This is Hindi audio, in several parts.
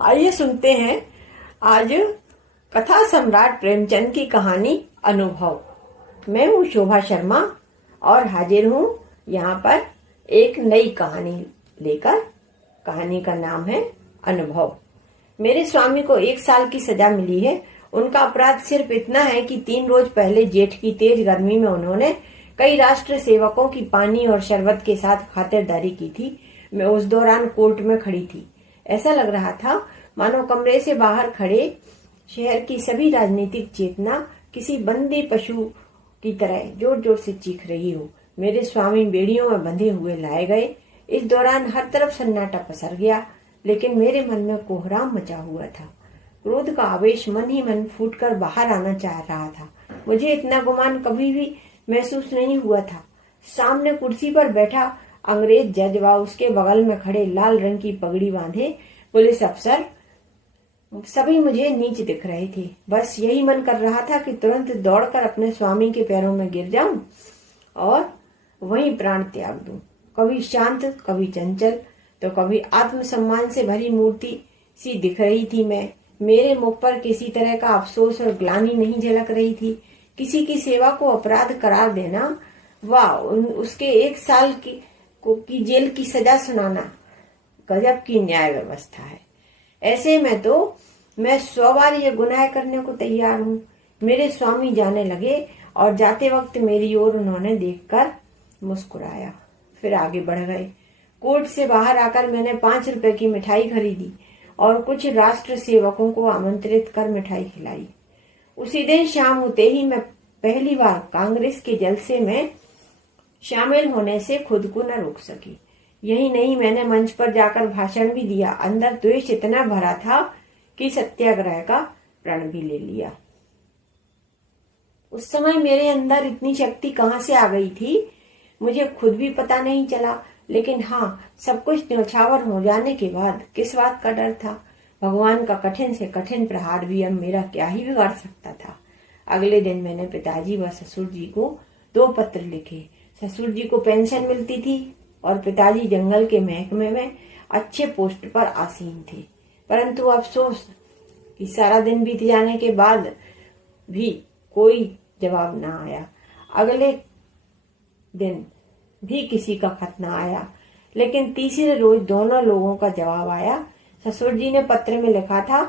आइए सुनते हैं आज कथा सम्राट प्रेमचंद की कहानी अनुभव। मैं हूँ शोभा शर्मा और हाजिर हूँ यहाँ पर एक नई कहानी लेकर। कहानी का नाम है अनुभव। मेरे स्वामी को 1 साल की सजा मिली है। उनका अपराध सिर्फ इतना है कि 3 रोज पहले जेठ की तेज गर्मी में उन्होंने कई राष्ट्र सेवकों की पानी और शरबत के साथ खातिरदारी की थी। मैं उस दौरान कोर्ट में खड़ी थी। ऐसा लग रहा था मानो कमरे से बाहर खड़े शहर की सभी राजनीतिक चेतना किसी बंदी पशु की तरह जोर जोर से चीख रही हो। मेरे स्वामी बेड़ियों में बंधे हुए लाए गए। इस दौरान हर तरफ सन्नाटा पसर गया, लेकिन मेरे मन में कोहराम मचा हुआ था। क्रोध का आवेश मन ही मन फूटकर बाहर आना चाह रहा था। मुझे इतना गुमान कभी भी महसूस नहीं हुआ था। सामने कुर्सी पर बैठा अंग्रेज जज व उसके बगल में खड़े लाल रंग की पगड़ी बांधे पुलिस अफसर सभी मुझे नीच दिख रहे थे। बस यही मन कर रहा था कि तुरंत दौड़कर अपने स्वामी के पैरों में गिर जाऊं और वहीं प्राण त्याग दूं। कभी शांत, कभी चंचल, तो कभी आत्मसम्मान से भरी मूर्ति सी दिख रही थी मैं। मेरे मुख पर किसी तरह का अफसोस और ग्लानि नहीं झलक रही थी। किसी की सेवा को अपराध करार देना व उसके 1 साल की जेल की सजा सुनाना गजब की न्याय व्यवस्था है। ऐसे में तो मैं 100 बार ये गुनाह करने को तैयार हूँ। मेरे स्वामी जाने लगे और जाते वक्त मेरी ओर उन्होंने देखकर मुस्कुराया, फिर आगे बढ़ गए। कोर्ट से बाहर आकर मैंने 5 रुपए की मिठाई खरीदी और कुछ राष्ट्र सेवकों को आमंत्रित कर मिठाई खिलाई। उसी दिन शाम होते ही मैं पहली बार कांग्रेस के जलसे में शामिल होने से खुद को न रोक सकी। यही नहीं, मैंने मंच पर जाकर भाषण भी दिया। अंदर द्वेष इतना भरा था कि सत्याग्रह का प्रण भी ले लिया। उस समय मेरे अंदर इतनी शक्ति कहां से आ गई थी मुझे खुद भी पता नहीं चला। लेकिन हाँ, सब कुछ न्यौछावर हो जाने के बाद किस बात का डर था। भगवान का कठिन से कठिन प्रहार भी अब मेरा क्या ही बिगाड़ सकता था। अगले दिन मैंने पिताजी व ससुर जी को 2 पत्र लिखे। ससुर जी को पेंशन मिलती थी और पिताजी जंगल के महकमे में अच्छे पोस्ट पर आसीन थे। परंतु अफसोस कि सारा दिन बीत जाने के बाद भी कोई जवाब न आया। अगले दिन भी किसी का खत न आया, लेकिन तीसरे रोज दोनों लोगों का जवाब आया। ससुर जी ने पत्र में लिखा था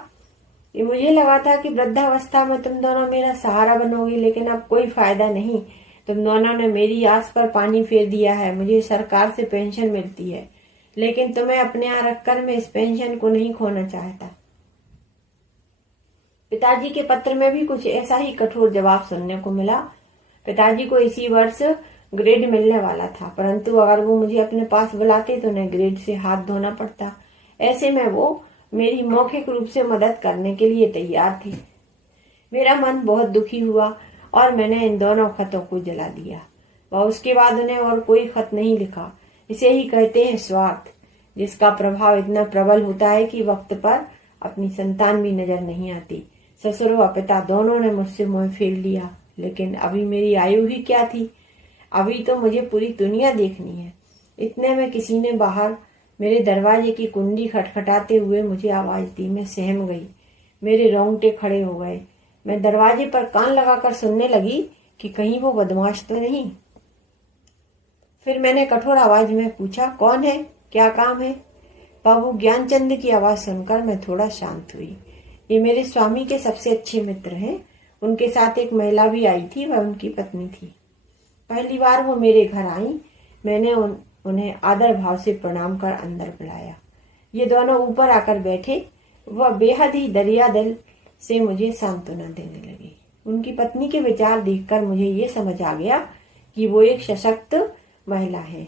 कि मुझे लगा था कि वृद्धावस्था में तुम दोनों मेरा सहारा बनोगे, लेकिन अब कोई फायदा नहीं। तुम दोनों ने मेरी आस पर पानी फेर दिया है। मुझे सरकार से पेंशन मिलती है, लेकिन तुम्हें अपने यहाँ रखकर मैं इस पेंशन को नहीं खोना चाहता। पिताजी के पत्र में भी कुछ ऐसा ही कठोर जवाब सुनने को मिला। पिताजी को इसी वर्ष ग्रेड मिलने वाला था, परंतु अगर वो मुझे अपने पास बुलाते तो उन्हें ग्रेड से हाथ धोना पड़ता। ऐसे में वो मेरी मौखिक रूप से मदद करने के लिए तैयार थे। मेरा मन बहुत दुखी हुआ और मैंने इन दोनों खतों को जला दिया व उसके बाद उन्हें और कोई खत नहीं लिखा। इसे ही कहते हैं स्वार्थ, जिसका प्रभाव इतना प्रबल होता है कि वक्त पर अपनी संतान भी नजर नहीं आती। ससुर व पिता दोनों ने मुझसे मुंह फेर लिया, लेकिन अभी मेरी आयु ही क्या थी। अभी तो मुझे पूरी दुनिया देखनी है। इतने में किसी ने बाहर मेरे दरवाजे की कुंडी खटखटाते हुए मुझे आवाज दी। मैं सहम गई, मेरे रोंगटे खड़े हो गए। मैं दरवाजे पर कान लगाकर सुनने लगी कि कहीं वो बदमाश तो नहीं। फिर मैंने कठोर आवाज में पूछा, कौन है, क्या काम है? बाबू ज्ञानचंद की आवाज सुनकर मैं थोड़ा शांत हुई। ये मेरे स्वामी के सबसे अच्छे मित्र हैं। उनके साथ एक महिला भी आई थी, वह उनकी पत्नी थी। पहली बार वो मेरे घर आई। मैंने उन्हें आदर भाव से प्रणाम कर अंदर बुलाया। ये दोनों ऊपर आकर बैठे। वह बेहद ही दरिया दिल से मुझे सांत्वना देने लगे। उनकी पत्नी के विचार देखकर मुझे ये समझ आ गया कि वो एक सशक्त महिला है।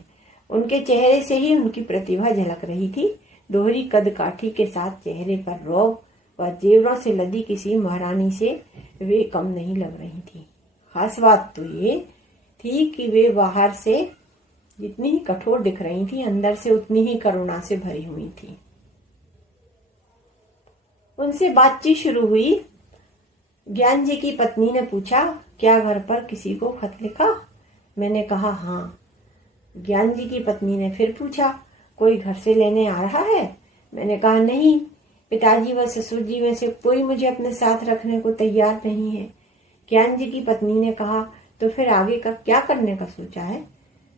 उनके चेहरे से ही उनकी प्रतिभा झलक रही थी। दोहरी कद काठी के साथ चेहरे पर रौब व जेवरों से लदी किसी महारानी से वे कम नहीं लग रही थी। खास बात तो ये थी कि वे बाहर से जितनी ही कठोर दिख रही थी, अंदर से उतनी ही करुणा से भरी हुई थी। उनसे बातचीत शुरू हुई। ज्ञान जी की पत्नी ने पूछा, क्या घर पर किसी को खत लिखा? मैंने कहा हाँ। ज्ञान जी की पत्नी ने फिर पूछा, कोई घर से लेने आ रहा है? मैंने कहा नहीं। पिताजी व ससुर जी में से कोई मुझे अपने साथ रखने को तैयार नहीं है। ज्ञान जी की पत्नी ने कहा, तो फिर आगे का क्या करने का सोचा है?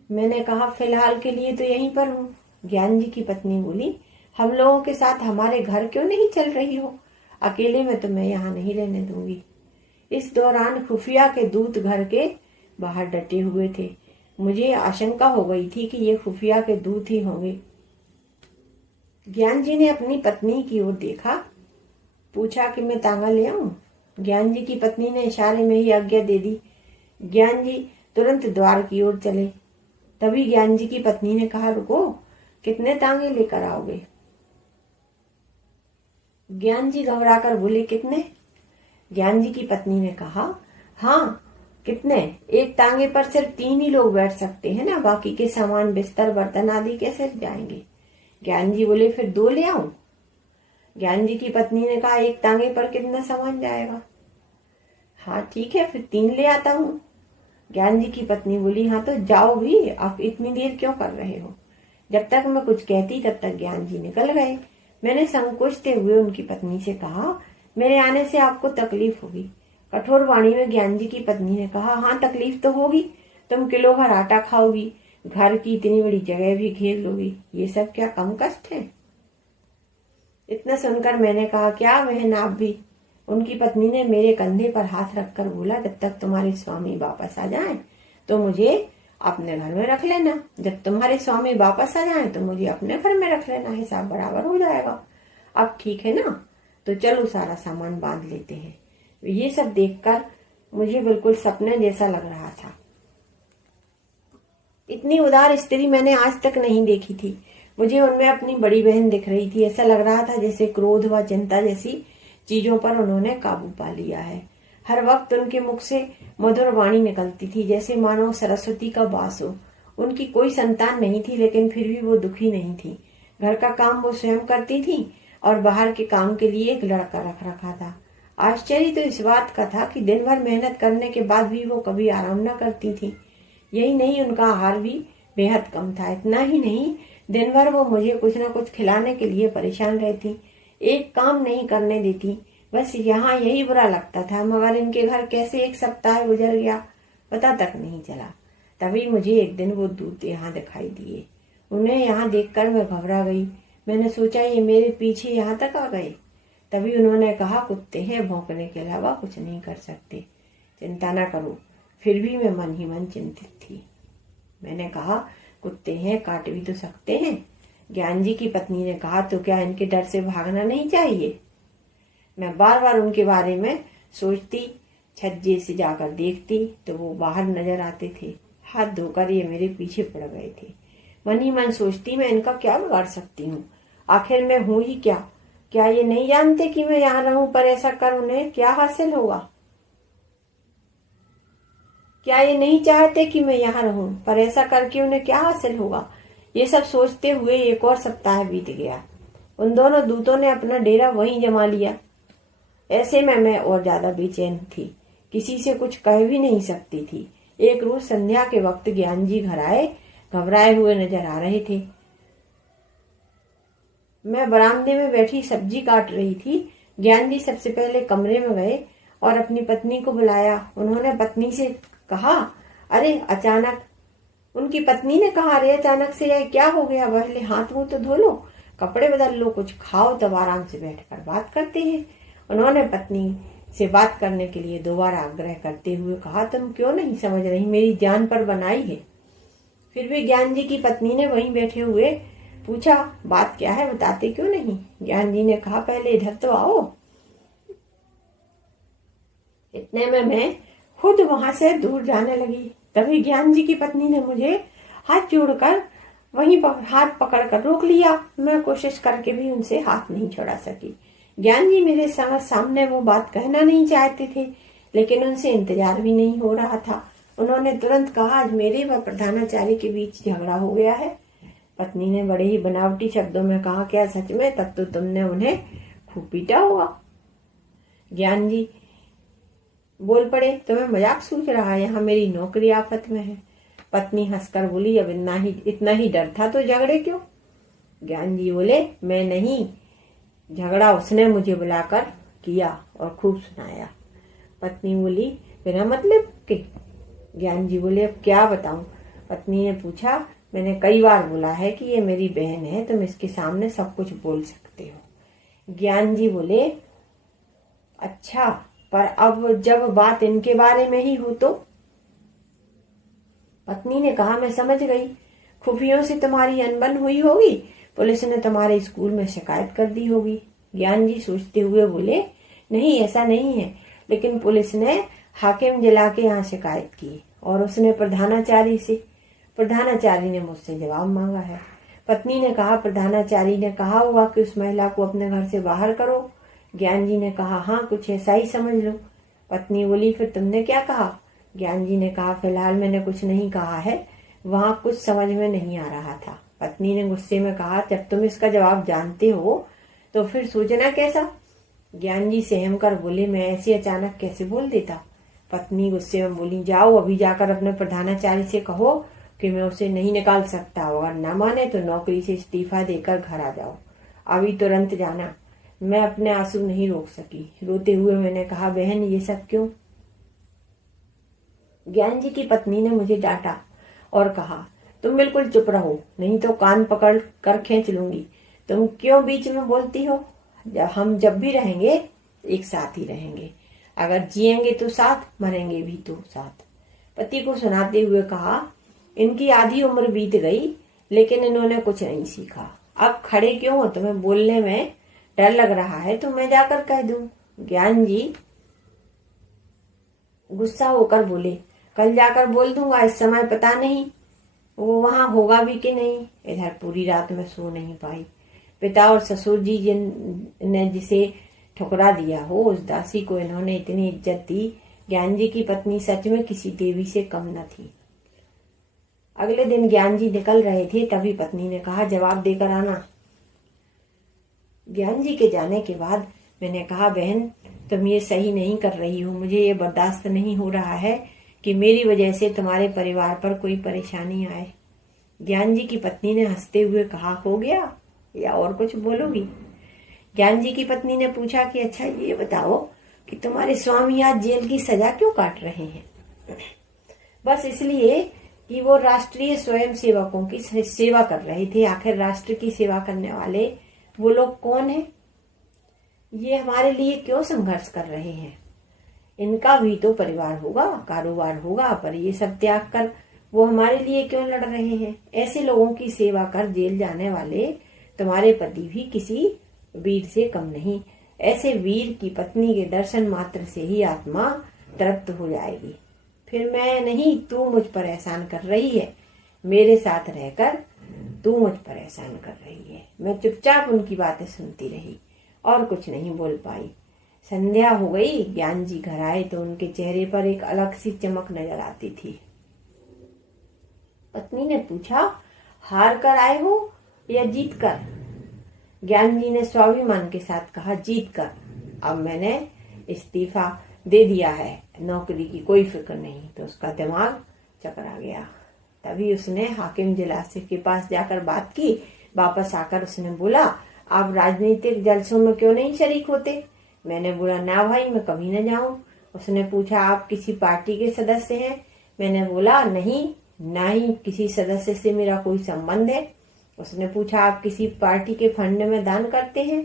मैंने कहा, फिलहाल के लिए तो यहीं पर हूँ। ज्ञान जी की पत्नी बोली, हम लोगों के साथ हमारे घर क्यों नहीं चल रही हो? अकेले में तो मैं यहाँ नहीं रहने दूंगी। इस दौरान खुफिया के दूत घर के बाहर डटे हुए थे। मुझे आशंका हो गई थी कि ये खुफिया के दूत ही होंगे। ज्ञान जी ने अपनी पत्नी की ओर देखा, पूछा कि मैं तांगा ले आऊं? ज्ञान जी की पत्नी ने इशारे में ही आज्ञा दे दी। ज्ञान जी तुरंत द्वार की ओर चले। तभी ज्ञान जी की पत्नी ने कहा, रुको, कितने तांगे लेकर आओगे? ज्ञान जी घबराकर बोले, कितने? ज्ञान जी की पत्नी ने कहा, हाँ कितने? एक तांगे पर सिर्फ 3 ही लोग बैठ सकते हैं ना, बाकी के सामान बिस्तर बर्तन आदि कैसे जाएंगे? ज्ञान जी बोले, फिर 2 ले आऊं? ज्ञान जी की पत्नी ने कहा, एक तांगे पर कितना सामान जाएगा? हाँ ठीक है, फिर 3 ले आता हूँ। ज्ञान जी की पत्नी बोली, हाँ तो जाओ भी, आप इतनी देर क्यों कर रहे हो? जब तक मैं कुछ कहती तब तक ज्ञान जी निकल गए। मैंने संकोचते हुए उनकी पत्नी से कहा, मेरे आने से आपको तकलीफ होगी। कठोर वाणी में ज्ञान जी की पत्नी ने कहा, हाँ तकलीफ तो होगी, तुम किलो भर आटा खाओगी, घर की इतनी बड़ी जगह भी घेर लोगी, ये सब क्या कम कष्ट है? इतना सुनकर मैंने कहा, क्या बहन आप भी? उनकी पत्नी ने मेरे कंधे पर हाथ रखकर बोला, जब तक तुम्हारे स्वामी वापस आ जाएं तो मुझे अपने घर में रख लेना, जब तुम्हारे स्वामी वापस आ जाएं तो मुझे अपने घर में रख लेना, हिसाब बराबर हो जाएगा। अब ठीक है ना, तो चलो सारा सामान बांध लेते हैं। ये सब देखकर मुझे बिल्कुल सपने जैसा लग रहा था। इतनी उदार स्त्री मैंने आज तक नहीं देखी थी। मुझे उनमें अपनी बड़ी बहन दिख रही थी। ऐसा लग रहा था जैसे क्रोध व चिंता जैसी चीजों पर उन्होंने काबू पा लिया है। हर वक्त उनके मुख से मधुर वाणी निकलती थी, जैसे मानो सरस्वती का वास हो। उनकी कोई संतान नहीं थी, लेकिन फिर भी वो दुखी नहीं थी। घर का काम वो स्वयं करती थी और बाहर के काम के लिए एक लड़का रख रखा था। आश्चर्य तो इस बात का था कि दिन भर मेहनत करने के बाद भी वो कभी आराम न करती थी। यही नहीं, उनका आहार भी बेहद कम था। इतना ही नहीं, दिन भर वो मुझे कुछ न कुछ खिलाने के लिए परेशान रहती, एक काम नहीं करने देती। बस यहाँ यही बुरा लगता था, मगर इनके घर कैसे एक सप्ताह गुजर गया पता तक नहीं चला। तभी मुझे एक दिन वो दूत यहाँ दिखाई दिए। उन्हें यहाँ देखकर मैं घबरा गई। मैंने सोचा ये मेरे पीछे यहाँ तक आ गए। तभी उन्होंने कहा, कुत्ते हैं, भौंकने के अलावा कुछ नहीं कर सकते, चिंता न करो। फिर भी मैं मन ही मन चिंतित थी। मैंने कहा, कुत्ते हैं, काट भी तो सकते हैं। ज्ञान जी की पत्नी ने कहा, तो क्या इनके डर से भागना नहीं चाहिए? मैं बार बार उनके बारे में सोचती, छज्जे से जाकर देखती तो वो बाहर नजर आते थे। हाथ धोकर ये मेरे पीछे पड़ गए थे। मन ही मन सोचती, मैं इनका क्या बिगाड़ सकती हूँ? आखिर मैं हूँ ही क्या? क्या ये नहीं जानते कि मैं यहाँ रहूं, पर ऐसा कर उन्हें क्या हासिल होगा? क्या ये नहीं चाहते कि मैं यहाँ रहूं, पर ऐसा करके उन्हें क्या हासिल होगा? ये सब सोचते हुए एक और सप्ताह बीत गया। उन दोनों दूतों ने अपना डेरा वहीं जमा लिया। ऐसे में मैं और ज्यादा बेचैन थी, किसी से कुछ कह भी नहीं सकती थी। एक रोज संध्या के वक्त ज्ञान जी घर आए, घबराए हुए नजर आ रहे थे। मैं बरामदे में बैठी सब्जी काट रही थी। ज्ञान जी सबसे पहले कमरे में गए और अपनी पत्नी को बुलाया। उन्होंने पत्नी से कहा, अरे अचानक। उनकी पत्नी ने कहा, अरे अचानक से यह क्या हो गया? पहले हाथ मुंह तो धो लो, कपड़े बदल लो, कुछ खाओ, तब आराम से बैठकर बात करते हैं। उन्होंने पत्नी से बात करने के लिए दोबारा आग्रह करते हुए कहा, तुम क्यों नहीं समझ रही, मेरी जान पर बनाई है। फिर भी ज्ञान जी की पत्नी ने वहीं बैठे हुए पूछा, बात क्या है, बताते क्यों नहीं? ज्ञान जी ने कहा, पहले इधर तो आओ। इतने में मैं खुद वहां से दूर जाने लगी। तभी ज्ञान जी की पत्नी ने मुझे हाथ जोड़कर वहीं हाथ पकड़कर रोक लिया। मैं कोशिश करके भी उनसे हाथ नहीं छुड़ा सकी। ज्ञान जी मेरे सामने वो बात कहना नहीं चाहते थे, लेकिन उनसे इंतजार भी नहीं हो रहा था। उन्होंने तुरंत कहा, आज मेरे व प्रधानाचार्य के बीच झगड़ा हो गया है। पत्नी ने बड़े ही बनावटी शब्दों में कहा, क्या सच में? तब तो तुमने उन्हें खूब पीटा होगा। ज्ञान जी बोल पड़े, तुम्हें मजाक सूझ रहा है? यहाँ मेरी नौकरी आफत में है। पत्नी हंसकर बोली, अब इतना ही डर था तो झगड़े क्यों? ज्ञान जी बोले, मैं नहीं, झगड़ा उसने मुझे बुलाकर किया और खूब सुनाया। पत्नी बोली, बिना मतलब के? ज्ञान जी बोले, अब क्या बताऊं? पत्नी ने पूछा, मैंने कई बार बोला है कि ये मेरी बहन है, तुम इसके सामने सब कुछ बोल सकते हो। ज्ञान जी बोले, अच्छा, पर अब जब बात इनके बारे में ही हो तो? पत्नी ने कहा, मैं समझ गई, खुफियों से तुम्हारी अनबन हुई होगी, पुलिस ने तुम्हारे स्कूल में शिकायत कर दी होगी। ज्ञान जी सोचते हुए बोले, नहीं, ऐसा नहीं है, लेकिन पुलिस ने हाकिम जिला के यहाँ शिकायत की और उसने प्रधानाचार्य से। प्रधानाचार्य ने मुझसे जवाब मांगा है। पत्नी ने कहा, प्रधानाचार्य ने कहा होगा कि उस महिला को अपने घर से बाहर करो। ज्ञान जी ने कहा, हाँ, कुछ ऐसा ही समझ लो। पत्नी बोली, फिर तुमने क्या कहा? ज्ञान जी ने कहा, फिलहाल मैंने कुछ नहीं कहा है, वहां कुछ समझ में नहीं आ रहा था। पत्नी ने गुस्से में कहा, जब तुम इसका जवाब जानते हो तो फिर सोचना कैसा? ज्ञान जी सहम कर बोले, मैं ऐसे अचानक कैसे बोल देता? पत्नी गुस्से में बोली, जाओ अभी जाकर अपने प्रधानाचार्य से कहो कि मैं उसे नहीं निकाल सकता, अगर न माने तो नौकरी से इस्तीफा देकर घर आ जाओ, अभी तुरंत जाना। मैं अपने आंसू नहीं रोक सकी। रोते हुए मैंने कहा, बहन, ये सब क्यों? ज्ञान जी की पत्नी ने मुझे डांटा और कहा, तुम बिल्कुल चुप रहो, नहीं तो कान पकड़ कर खींच लूंगी। तुम क्यों बीच में बोलती हो? हम जब भी रहेंगे एक साथ ही रहेंगे, अगर जिएंगे तो साथ, मरेंगे भी तो साथ। पति को सुनाते हुए कहा, इनकी आधी उम्र बीत गई लेकिन इन्होंने कुछ नहीं सीखा। अब खड़े क्यों हो? तुम्हें बोलने में डर लग रहा है तो मैं जाकर कह दूं। ज्ञान जी गुस्सा होकर बोले, कल जाकर बोल दूंगा, इस समय पता नहीं वो वहां होगा भी कि नहीं। इधर पूरी रात में सो नहीं पाई। पिता और ससुर जी ने जिसे ठुकरा दिया हो, उस दासी को इन्होंने इतनी इज्जत दी। ज्ञान जी की पत्नी सच में किसी देवी से कम न थी। अगले दिन ज्ञान जी निकल रहे थे, तभी पत्नी ने कहा, जवाब देकर आना। ज्ञान जी के जाने के बाद मैंने कहा, बहन, तुम ये सही नहीं कर रही हो। मुझे ये बर्दाश्त नहीं हो रहा है कि मेरी वजह से तुम्हारे परिवार पर कोई परेशानी आए। ज्ञान जी की पत्नी ने हंसते हुए कहा, हो गया या और कुछ बोलोगी? ज्ञान जी की पत्नी ने पूछा कि अच्छा ये बताओ कि तुम्हारे स्वामी आज जेल की सजा क्यों काट रहे हैं? बस इसलिए कि वो राष्ट्रीय स्वयं सेवकों की सेवा कर रहे थे। आखिर राष्ट्र की सेवा करने वाले वो लोग कौन हैं? ये हमारे लिए क्यों संघर्ष कर रहे हैं? इनका भी तो परिवार होगा, कारोबार होगा, पर ये सब त्याग कर वो हमारे लिए क्यों लड़ रहे हैं? ऐसे लोगों की सेवा कर जेल जाने वाले तुम्हारे पति भी किसी वीर से कम नहीं। ऐसे वीर की पत्नी के दर्शन मात्र से ही आत्मा तृप्त हो जाएगी। फिर मैं नहीं, तू मुझ पर एहसान कर रही है। मेरे साथ रहकर तू मुझ पर एहसान कर रही है। मैं चुपचाप उनकी बातें सुनती रही और कुछ नहीं बोल पाई। संध्या हो गई। ज्ञान जी घर आए तो उनके चेहरे पर एक अलग सी चमक नजर आती थी। पत्नी ने पूछा, हार कर आए हो या जीत कर? ज्ञान जी ने स्वाभिमान के साथ कहा, जीत कर। अब मैंने इस्तीफा दे दिया है, नौकरी की कोई फिक्र नहीं। तो उसका दिमाग चकरा गया। तभी उसने हाकिम जिला के पास जाकर बात की। वापस आकर उसने बोला, आप राजनीतिक जलसों में क्यों नहीं शरीक होते? मैंने बोला, ना भाई, मैं कभी न जाऊं। उसने पूछा, आप किसी पार्टी के सदस्य हैं? मैंने बोला, नहीं, ना ही किसी सदस्य से मेरा कोई संबंध है। उसने पूछा, आप किसी पार्टी के फंड में दान करते हैं?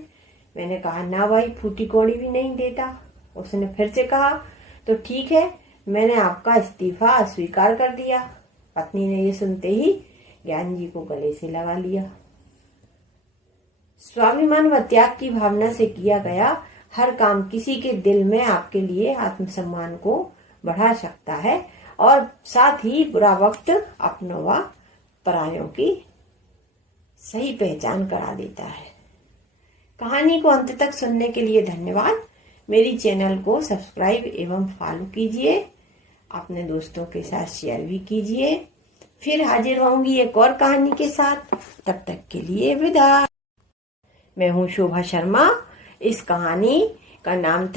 मैंने कहा, ना भाई, फूटी कौड़ी भी नहीं देता। उसने फिर से कहा, तो ठीक है, मैंने आपका इस्तीफा स्वीकार कर दिया। पत्नी ने ये सुनते ही ज्ञान जी को गले से लगा लिया। स्वाभिमान व त्याग की भावना से किया गया हर काम किसी के दिल में आपके लिए आत्मसम्मान को बढ़ा सकता है और साथ ही बुरा वक्त अपनों व परायों की सही पहचान करा देता है। कहानी को अंत तक सुनने के लिए धन्यवाद। मेरी चैनल को सब्सक्राइब एवं फॉलो कीजिए, अपने दोस्तों के साथ शेयर भी कीजिए। फिर हाजिर होंगी एक और कहानी के साथ। तब तक के लिए विदा। मैं हूँ शोभा शर्मा। इस कहानी का नाम था